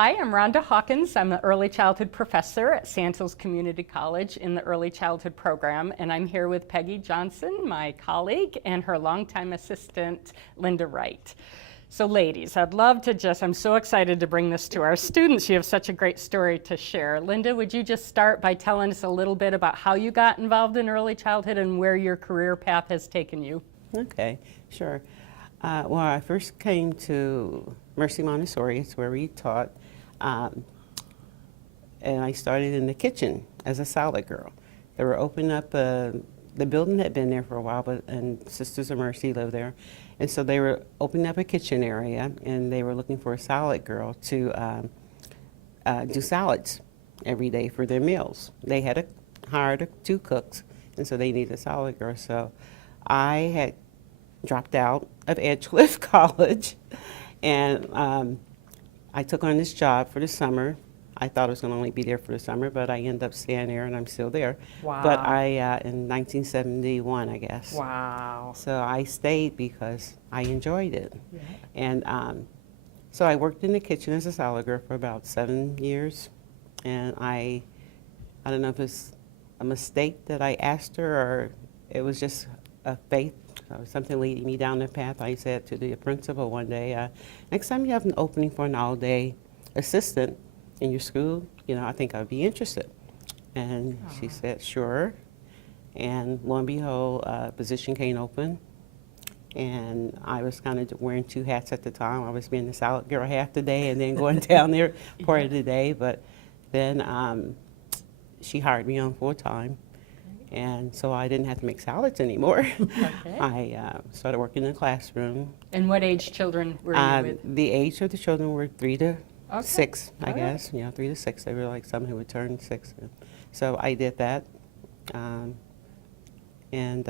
Hi, I'm Rhonda Hawkins. I'm the early childhood professor at Sand Community College in the early childhood program, and I'm here with Peggy Johnson, my colleague, and her longtime assistant, Linda Wright. So ladies, I'm so excited to bring this to our students. You have such a great story to share. Linda, would you just start by telling us a little bit about how you got involved in early childhood and where your career path has taken you? Okay, sure. Well, I first came to Mercy Montessori. It's where we taught, and I started in the kitchen as a salad girl. They were opening up, the building had been there for a while, and Sisters of Mercy lived there. And so they were opening up a kitchen area, and they were looking for a salad girl to do salads every day for their meals. They had hired 2 cooks, and so they needed a salad girl. So I had dropped out of Edgecliff College, and I took on this job for the summer. I thought I was going to only be there for the summer, but I ended up staying there, and I'm still there. Wow. But in 1971, I guess. Wow. So I stayed because I enjoyed it. Yeah. And so I worked in the kitchen as a salad girl for about 7 years, and I don't know if it's a mistake that I asked her or it was just a faith, something leading me down the path. I said to the principal one day, next time you have an opening for an all-day assistant in your school, I think I'd be interested. And she said, sure. And lo and behold, a position came open. And I was kind of wearing 2 hats at the time. I was being the salad girl half the day and then going down there part of the day. But then she hired me on full time. And so I didn't have to make salads anymore. Okay. I started working in the classroom. And what age children were you with? The age of the children were 3 to Okay. 6, I All guess. 3 to 6. They were like some who would turn 6. So I did that. And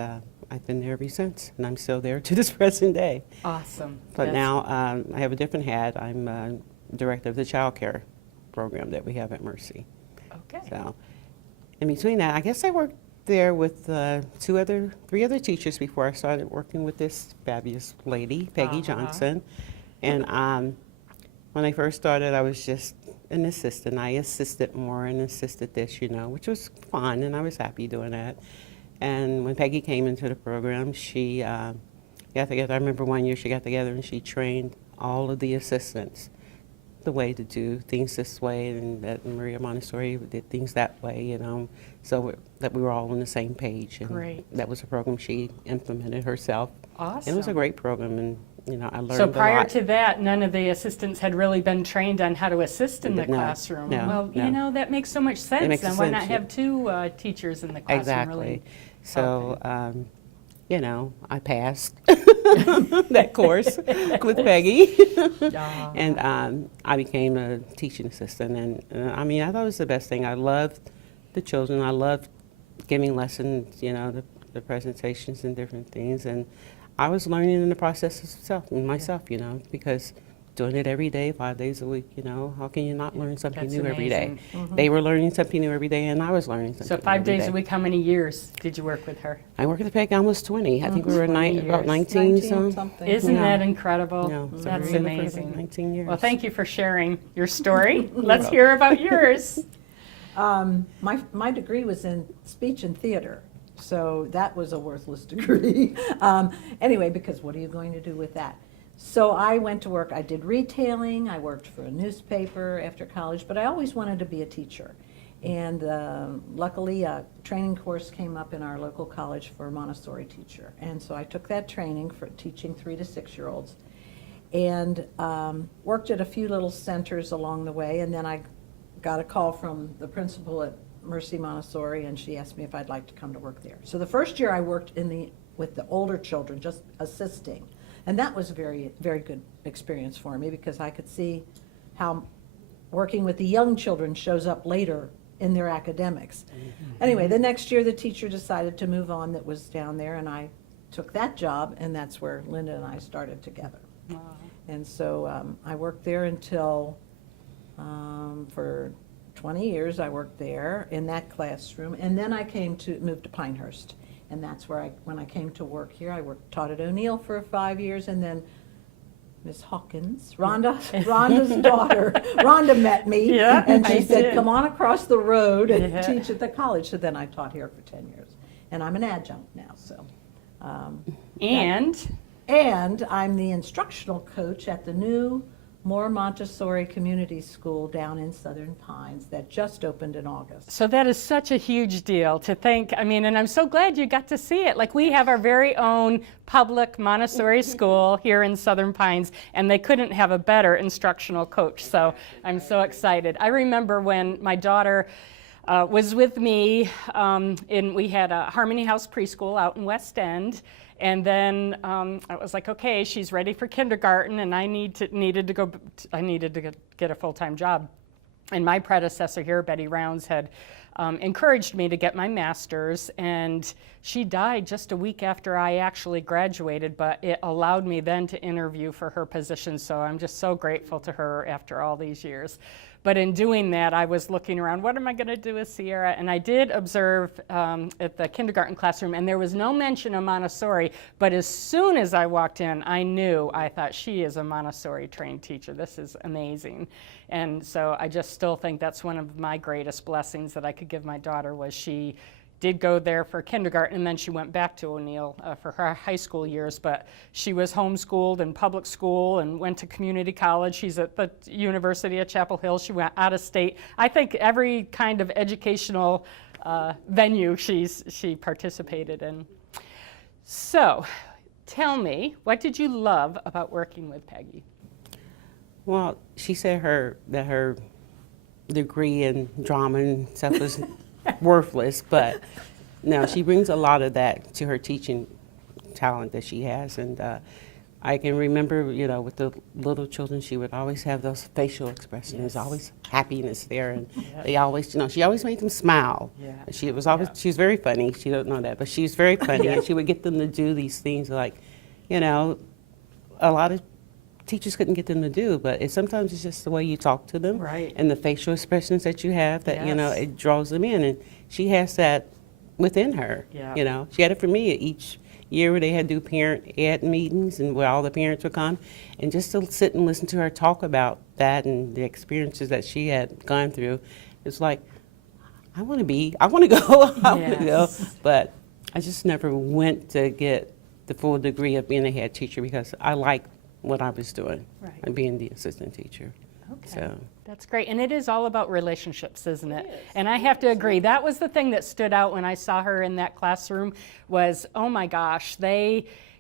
I've been there ever since. And I'm still there to this present day. Awesome. But That's- now I have a different hat. I'm director of the child care program that we have at Mercy. Okay. So in between that, I guess I worked there with 3 other teachers before I started working with this fabulous lady, Peggy Johnson. And when I first started, I was just an assistant. I assisted more and assisted this, which was fun, and I was happy doing that. And when Peggy came into the program, she got together. I remember one year she got together and she trained all of the assistants the way to do things this way, and that Maria Montessori did things that way, so that we were all on the same page. And Great. that was a program she implemented herself. Awesome. And it was a great program, and I learned So a lot. prior to that, none of the assistants had really been trained on how to assist in the No, classroom. no, Well, no. that makes so much sense. makes Then why not sense, have 2 teachers in the classroom? Exactly. Really? So, I passed that course with Peggy. Yeah. And I became a teaching assistant. And I thought it was the best thing. I loved the children. I loved giving lessons, the presentations and different things. And I was learning in the process myself, because doing it every day, 5 days a week, how can you not learn something That's new every day? amazing. Mhm. They were learning something new every day, and I was learning something So new 5 every days day. a week, how many years did you work with her? I worked with Peggy almost 20. I think we were 20 about years. 19 some. something. Isn't Yeah. that incredible? No, so That's we've been there for amazing. 19 years. Well, thank you for sharing your story. Let's hear about yours. My degree was in speech and theater, so that was a worthless degree. Anyway, because what are you going to do with that? So I went to work. I did retailing. I worked for a newspaper after college, but I always wanted to be a teacher. And luckily, a training course came up in our local college for a Montessori teacher. And so I took that training for teaching 3 to 6-year-olds and worked at a few little centers along the way. And then I got a call from the principal at Mercy Montessori, and she asked me if I'd like to come to work there. So the first year I worked with the older children, just assisting. And that was a very, very good experience for me because I could see how working with the young children shows up later in their academics. Mm-hmm. Anyway, the next year the teacher decided to move on that was down there, and I took that job, and that's where Linda and I started together. Wow. And so I worked there until, for 20 years I worked there in that classroom, and then I moved to Pinehurst. And that's where when I came to work here, taught at O'Neill for 5 years, and then Miss Hawkins, Rhonda's daughter. Rhonda met me, Yeah, and I she said, did. "Come on across the road and Yeah. teach at the college." So then I taught here for 10 years, and I'm an adjunct now. So, And and I'm the instructional coach at the new Moore Montessori Community School down in Southern Pines that just opened in August. so that is such a huge deal to think. I mean, and I'm so glad you got to see it. Like, we have our very own public Montessori school here in Southern Pines, and they couldn't have a better instructional coach. So I'm so excited. I remember when my daughter was with me, we had a Harmony House preschool out in West End. And then I was like, okay, she's ready for kindergarten, and I needed to get a full-time job. And my predecessor here, Betty Rounds, had encouraged me to get my master's, and she died just a week after I actually graduated, but it allowed me then to interview for her position, so I'm just so grateful to her after all these years. But in doing that, I was looking around, what am I going to do with Sierra? And I did observe at the kindergarten classroom, and there was no mention of Montessori, but as soon as I walked in, I thought, she is a Montessori trained teacher. This is amazing. And so I just still think that's one of my greatest blessings that I could give my daughter, was she did go there for kindergarten, and then she went back to O'Neill for her high school years, but she was homeschooled in public school and went to community college. She's at the University of Chapel Hill. She went out of state. I think every kind of educational venue she participated in. So tell me, what did you love about working with Peggy? Well, she said that her degree in drama and stuff was worthless, but no, she brings a lot of that to her teaching talent that she has. And I can remember, with the little children, she would always have those facial expressions. Yes. There's always happiness there, and they always, she always made them smile. Yeah. She was very funny. She don't know that, but she was very funny, and she would get them to do these things like, a lot of teachers couldn't get them to do, but sometimes it's just the way you talk to them, Right. and the facial expressions that you have that Yes. it draws them in, and she has that within her. Yeah. She had it for me each year where they had to do parent ed meetings and where all the parents would come, and just to sit and listen to her talk about that and the experiences that she had gone through. It's like, I want to go, I want to go, Yes. but I just never went to get the full degree of being a head teacher because I like what I was doing, Right. and being the assistant teacher. Okay. So, That's great. And it is all about relationships, isn't it? And I have to agree. That was the thing that stood out when I saw her in that classroom was, oh my gosh,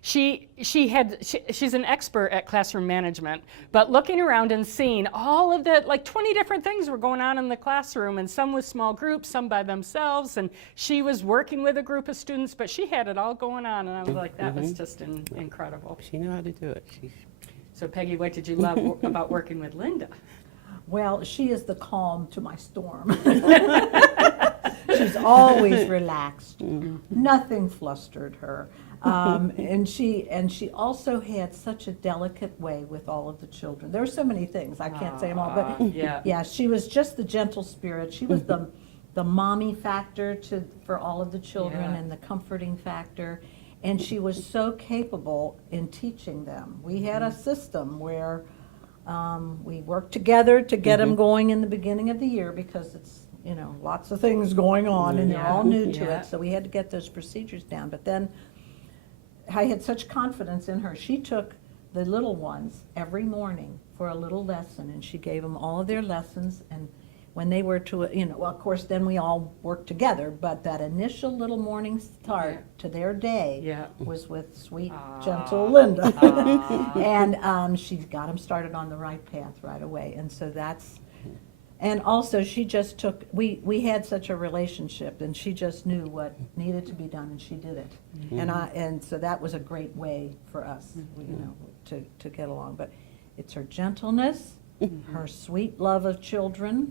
she's an expert at classroom management, but looking around and seeing all of the, like 20 different things were going on in the classroom, and some with small groups, some by themselves, and she was working with a group of students, but she had it all going on, and I was like, that was just incredible. she knew how to do it. So Peggy, what did you love about working with Linda? Well, she is the calm to my storm. She's always relaxed. Nothing flustered her. And she also had such a delicate way with all of the children. There were so many things, I can't say them all, but Yeah. she was just the gentle spirit. She was the mommy factor for all of the children, Yeah. and the comforting factor. And she was so capable in teaching them. We had a system where we worked together to get them going in the beginning of the year, because it's, lots of things going on, and they're all new to Yeah. it, so we had to get those procedures down. But then I had such confidence in her. She took the little ones every morning for a little lesson, and she gave them all of their lessons, and when they were to, well, of course, then we all worked together, but that initial little morning start Yeah. to their day Yeah. was with sweet, gentle Linda. And she got them started on the right path right away. And so and also she just we had such a relationship, and she just knew what needed to be done, and she did it. And so that was a great way for us, to get along. But it's her gentleness, her sweet love of children,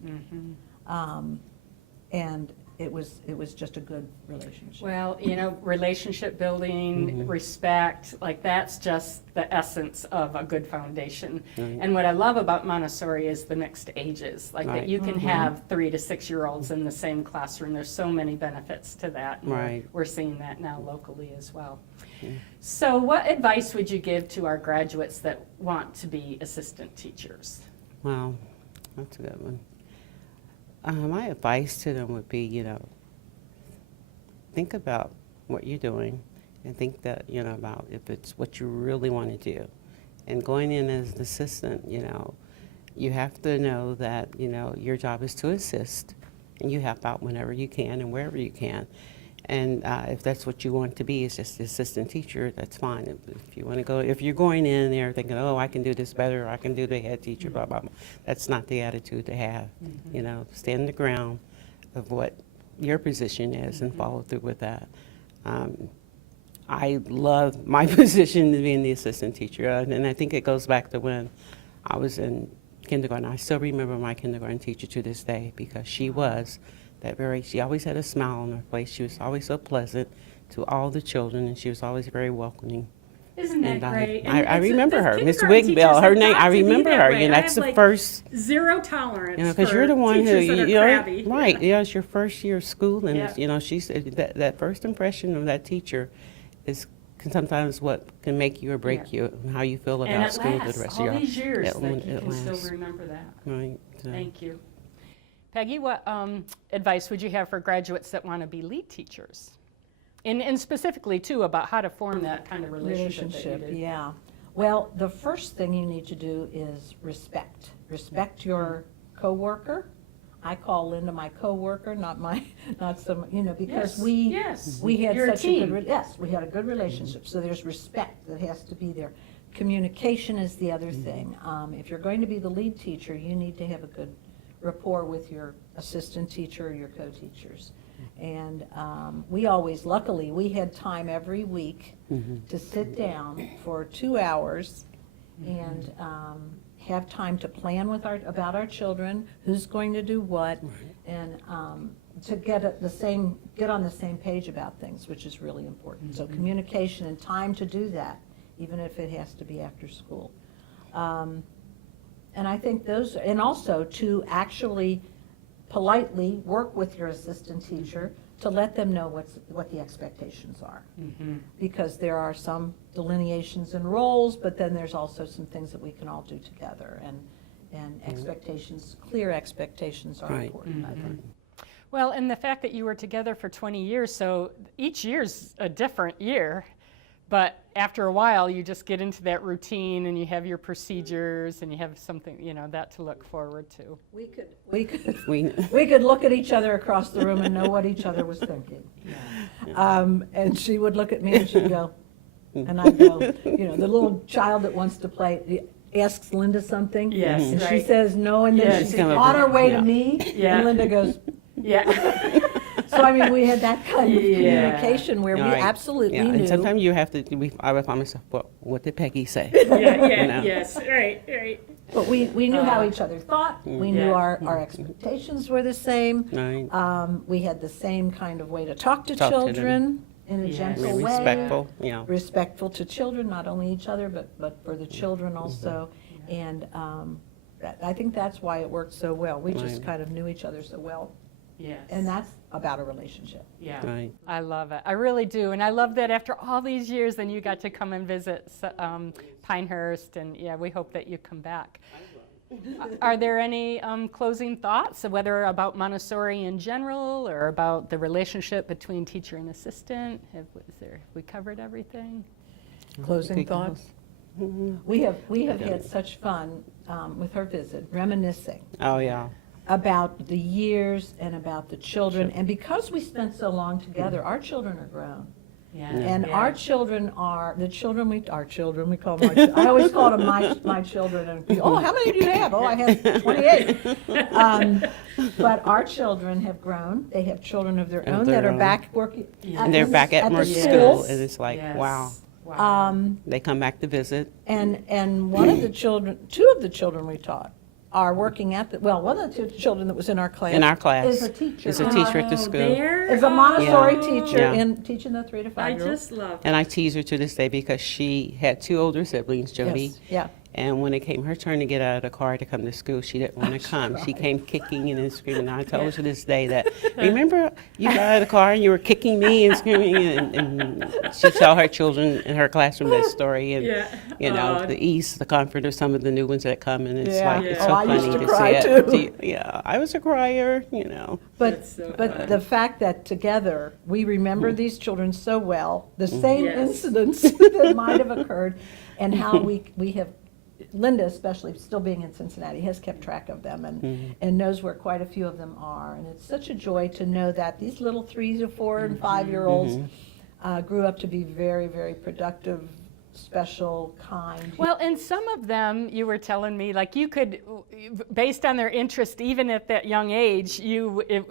and it was just a good relationship. Well, relationship building, respect, like that's just the essence of a good foundation. And what I love about Montessori is the mixed ages, like that Right. you can have 3 to 6-year-olds in the same classroom. There's so many benefits to that. And Right. we're seeing that now locally as well. So what advice would you give to our graduates that want to be assistant teachers? Well, that's a good one. My advice to them would be, think about what you're doing and think that, about if it's what you really want to do. And going in as an assistant, you have to know that, your job is to assist and you help out whenever you can and wherever you can. And if that's what you want to be, is just the assistant teacher, that's fine. If you want to go, if you're going in there thinking, oh, I can do this better, or I can do the head teacher, blah, blah, blah, that's not the attitude to have. Stand the ground of what your position is and follow through with that. I love my position to being the assistant teacher, and I think it goes back to when I was in kindergarten. I still remember my kindergarten teacher to this day because she was she always had a smile on her face. She was always so pleasant to all the children, and she was always very welcoming. Isn't that And great? I remember her, Miss kindergarten Wigbell. teachers Her have name, got I to be remember that her. way. I That's have, the like, first. Zero tolerance Because you're the one who, teachers that are crabby. right, it's your first year of school, and, Yeah. she said that first impression of that teacher can sometimes what can make you or break you, and how you feel And about it school the lasts rest all of your these years it that lasts. you can still remember that. Right. So. Thank you. Peggy, what advice would you have for graduates that want to be lead teachers? And specifically, too, about how to form that kind of relationship that you did. Yeah. Well, the first thing you need to do is respect. Respect your coworker. I call Linda my coworker, not some, because Yes. we had You're a such a team. good, yes, we had a good relationship. So there's respect that has to be there. Communication is the other thing. If you're going to be the lead teacher, you need to have a good rapport with your assistant teacher or your co-teachers. And luckily, we had time every week to sit down for 2 hours and have time to plan about our children, who's going to do what, and to get on the same page about things, which is really important. So communication and time to do that, even if it has to be after school. And I think and also to actually politely work with your assistant teacher to let them know what the expectations are. Because there are some delineations and roles, but then there's also some things that we can all do together. And expectations, clear expectations are important, I think. Well, and the fact that you were together for 20 years, so each year's a different year. But after a while, you just get into that routine and you have your procedures and you have something, that to look forward to. We could look at each other across the room and know what each other was thinking. And she would look at me and she'd go, and I'd go, the little child that wants to play asks Linda something. Yes, And she right. says no, and then Yes. she's on her way to me. Yeah. And Linda goes, Yeah. so we had that kind of Yeah. communication where we Right. absolutely knew. And sometimes you have to, I would find myself, what did Peggy say? Yeah, yes, right. But we knew how each other thought. We knew Yeah. our expectations were the same. Right. We had the same kind of way to talk to Talk to them. children in a Yes. gentle way. Respectful, Respectful to children, not only each other, but for the children also. And I think that's why it worked so well. We just Right. kind of knew each other so well. Yes. And that's about a relationship. Yeah. Right. I love it. I really do. And I love that after all these years, then you got to come and visit Pinehurst. And we hope that you come back. Are there any closing thoughts, whether about Montessori in general or about the relationship between teacher and assistant? Have we covered everything? Closing Good thoughts? We have had such fun with her visit, reminiscing Oh, yeah. about the years and about the children. And because we spent so long together, our children are grown. Yeah. And our children are, we call my, I always call them my children. And people, how many do you have? I have 28. But our children have grown. They have children of their Of own their that are own. back working. And they're back at the more Yes. school, schools. and it's like, Yes. wow. They come back to visit. And one of the children, two of the children we taught are working at one of the two children that was in our class. In our class. Is a teacher. Is a teacher at the school. Is a Montessori Yeah. teacher Yeah. in teaching the 3 to 5 I year olds. just love And I tease her to this day because she had 2 older siblings, Jody Yes, yeah. And when it came her turn to get out of the car to come to school, she didn't want to come. She came kicking and screaming. I told her to this day that, remember you got out of the car and you were kicking me and screaming, and she tell her children in her classroom that story, and you know, the ease, the comfort of some of the new ones that come, and it's Yeah. like, it's Oh, so I funny used to to cry see it. too. Yeah, I was a crier, you know. But, That's so but fun. the fact that together, we remember these children so well, the same Yes. incidents that might have occurred, and how we have, Linda especially, still being in Cincinnati, has kept track of them and knows where quite a few of them are. And it's such a joy to know that these little 3 to 4 and 5-year-olds grew up to be very, very productive, special, kind. Well, and some of them, you were telling me, like you could, based on their interest, even at that young age,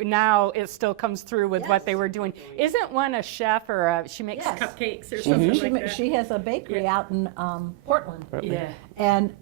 now it still comes through with what they were doing. Isn't one a chef or she makes Yes. Cupcakes or something She, like that. she has a bakery out in Portland. Yeah. And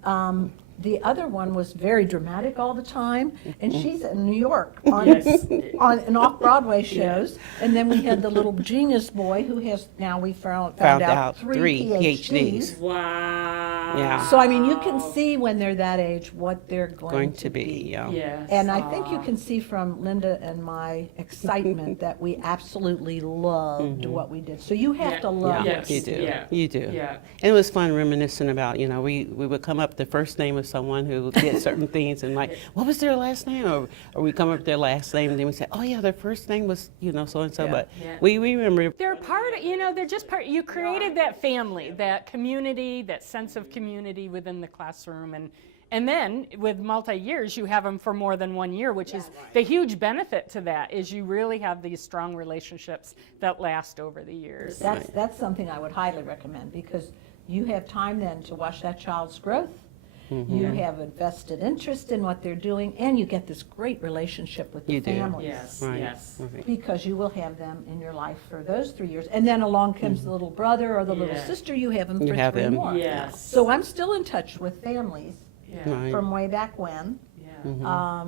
the other one was very dramatic all the time, and she's in New York on, Yes. in off-Broadway shows. And then we had the little genius boy who has, now we found out, three PhDs. Wow. Yeah. So, I mean, you can see when they're that age what they're going to be. Yeah. Yes. And I think you can see from Linda and my excitement that we absolutely loved what we did. So you have Yeah. to love Yeah, what Yes. you do. Yeah. You do. Yeah. And it was fun reminiscing about, you know, we would come up with the first name of someone who did certain things and like, what was their last name? Or we come up with their last name and then we say, oh yeah, their first name was, you know, so and so. Yeah. But Yeah. we remember. They're part, they're just part, you created that family, that community, that sense of community within the classroom. And then with multi-years, you have them for more than 1 year, which is the huge benefit to that, is you really have these strong relationships that last over the years. That's something I would highly recommend, because you have time then to watch that child's growth. You have a vested interest in what they're doing, and you get this great relationship with the You do. families. Yes. Right. Yes. Right. Because you will have them in your life for those 3 years. And then along comes the little brother or the little Yeah. sister, you have them You for have 3 them. more. Yes. So I'm still in touch with families Yeah. Right. from way back when. Yeah.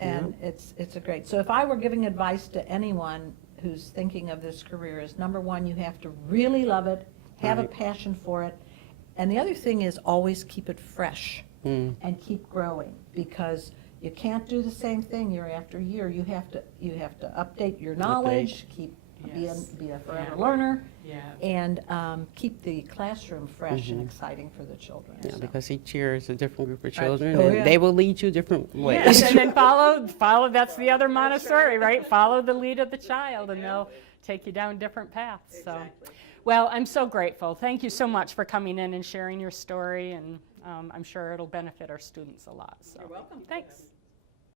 And it's a great, so if I were giving advice to anyone who's thinking of this career, is number one, you have to really love it, have a Right. passion for it. And the other thing is always keep it fresh and keep growing, because you can't do the same thing year after year. You have to update your knowledge, Yes. be a forever Yeah. learner, Yeah. and keep the classroom fresh and exciting for the children. Yeah, So. because each year is a different group of Right. children, Oh, and yeah. they will lead you different ways. Yes, and then follow, that's the other Montessori, right? Follow the lead of the child and they'll take you down different paths, so. Well, I'm so grateful. Thank you so much for coming in and sharing your story, and I'm sure it'll benefit our students a lot, so. You're welcome. Thanks.